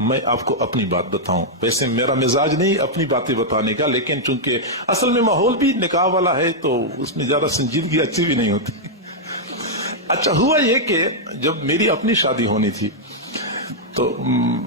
میں آپ کو اپنی بات بتاؤں، ویسے میرا مزاج نہیں اپنی باتیں بتانے کا، لیکن چونکہ اصل میں ماحول بھی نکاح والا ہے تو اس میں زیادہ سنجیدگی اچھی بھی نہیں ہوتی۔ اچھا ہوا یہ کہ جب میری اپنی شادی ہونی تھی تو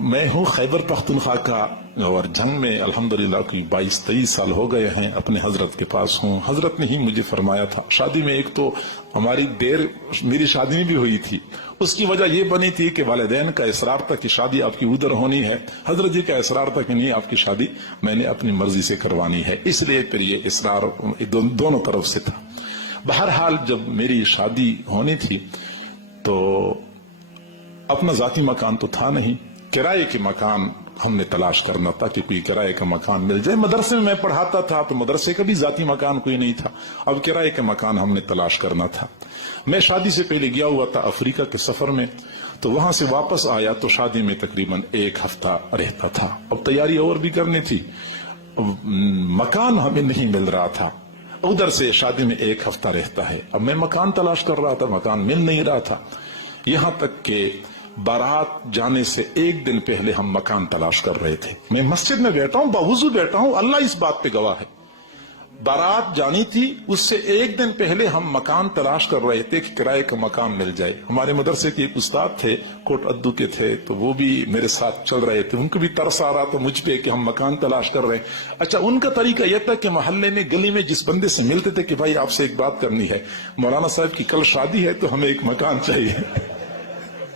میں ہوں خیبر پختونخوا کا، اور جنگ میں الحمدللہ کوئی 22-23 سال ہو گئے ہیں، اپنے حضرت کے پاس ہوں۔ حضرت نے ہی مجھے فرمایا تھا شادی میں، ایک تو ہماری دیر میری شادی میں بھی ہوئی تھی، اس کی وجہ یہ بنی تھی کہ والدین کا اصرار تھا کہ شادی آپ کی ادھر ہونی ہے، حضرت جی کا اصرار تھا کہ نہیں آپ کی شادی میں نے اپنی مرضی سے کروانی ہے، اس لیے پھر یہ اصرار دونوں طرف سے تھا۔ بہرحال جب میری شادی ہونی تھی تو اپنا ذاتی مکان تو تھا نہیں، کرائے کے مکان ہم نے تلاش کرنا تھا کہ کوئی کرائے کا مکان مل جائے۔ مدرسے میں پڑھاتا تھا تو مدرسے کا بھی ذاتی مکان کوئی نہیں تھا، اب کرائے کا مکان ہم نے تلاش کرنا تھا۔ میں شادی سے پہلے گیا ہوا تھا افریقہ کے سفر میں، تو وہاں سے واپس آیا تو شادی میں تقریباً 1 ہفتہ رہتا تھا۔ اب تیاری اور بھی کرنی تھی، مکان ہمیں نہیں مل رہا تھا، ادھر سے شادی میں 1 ہفتہ رہتا ہے، اب میں مکان تلاش کر رہا تھا، مکان مل نہیں رہا تھا، یہاں تک کہ بارات جانے سے 1 دن پہلے ہم مکان تلاش کر رہے تھے۔ میں مسجد میں بیٹھا ہوں، باوضو بیٹھا ہوں، اللہ اس بات پہ گواہ ہے، بارات جانی تھی اس سے 1 دن پہلے ہم مکان تلاش کر رہے تھے کہ کرائے کا مکان مل جائے۔ ہمارے مدرسے کے ایک استاد تھے، کوٹ ادو کے تھے، تو وہ بھی میرے ساتھ چل رہے تھے، ان کو بھی ترس آ رہا تھا مجھ پہ کہ ہم مکان تلاش کر رہے ہیں۔ اچھا ان کا طریقہ یہ تھا کہ محلے میں گلی میں جس بندے سے ملتے تھے کہ بھائی آپ سے ایک بات کرنی ہے، مولانا صاحب کی کل شادی ہے تو ہمیں ایک مکان چاہیے۔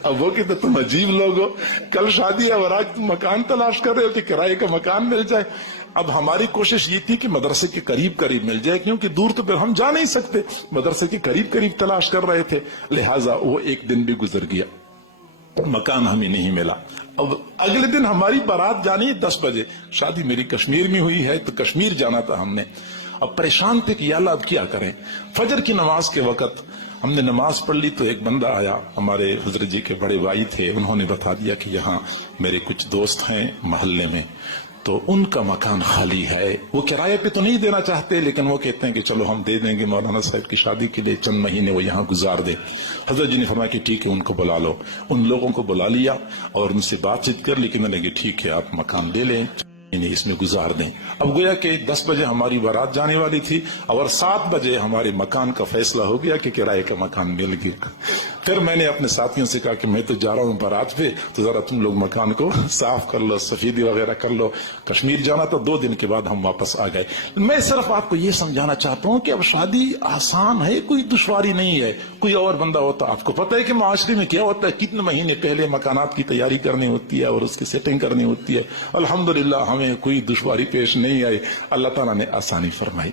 اب وہ کہتے تم عجیب لوگ ہو، کل شادی ہے اور آج تم مکان تلاش کر رہے ہو کہ کرائے کا مکان مل جائے۔ اب ہماری کوشش یہ تھی کہ مدرسے کے قریب قریب مل جائے، کیونکہ دور تو پھر ہم جا نہیں سکتے، مدرسے کے قریب قریب تلاش کر رہے تھے، لہٰذا وہ 1 دن بھی گزر گیا، مکان ہمیں نہیں ملا۔ اب اگلے دن ہماری بارات جانی 10 بجے، شادی میری کشمیر میں ہوئی ہے تو کشمیر جانا تھا ہم نے۔ اب پریشان تھے کہ یا اللہ اب کیا کریں۔ فجر کی نماز کے وقت ہم نے نماز پڑھ لی تو ایک بندہ آیا، ہمارے حضرت جی کے بڑے بھائی تھے، انہوں نے بتا دیا کہ یہاں میرے کچھ دوست ہیں محلے میں، تو ان کا مکان خالی ہے، وہ کرائے پہ تو نہیں دینا چاہتے لیکن وہ کہتے ہیں کہ چلو ہم دے دیں گے، مولانا صاحب کی شادی کے لیے چند مہینے وہ یہاں گزار دے۔ حضرت جی نے فرمایا کہ ٹھیک ہے ان کو بلا لو، ان لوگوں کو بلا لیا اور ان سے بات چیت کر لی کہ میں نے کہ ٹھیک ہے آپ مکان لے لیں، اس میں گزار دیں۔ اب گویا کہ 10 بجے ہماری بارات جانے والی تھی اور 7 بجے ہمارے مکان کا فیصلہ ہو گیا کہ کرائے کا مکان مل گیا۔ پھر میں نے اپنے ساتھیوں سے کہا کہ میں تو جا رہا ہوں بارات پہ، تو ذرا تم لوگ مکان کو صاف کر لو، سفیدی وغیرہ کر لو، کشمیر جانا تو 2 دن کے بعد ہم واپس آ گئے۔ میں صرف آپ کو یہ سمجھانا چاہتا ہوں کہ اب شادی آسان ہے، کوئی دشواری نہیں ہے۔ کوئی اور بندہ ہوتا، آپ کو پتہ ہے کہ معاشرے میں کیا ہوتا ہے، کتنے مہینے پہلے مکانات کی تیاری کرنی ہوتی ہے اور اس کی سیٹنگ کرنی ہوتی ہے۔ الحمدللہ ہمیں کوئی دشواری پیش نہیں آئی، اللہ تعالیٰ نے آسانی فرمائی۔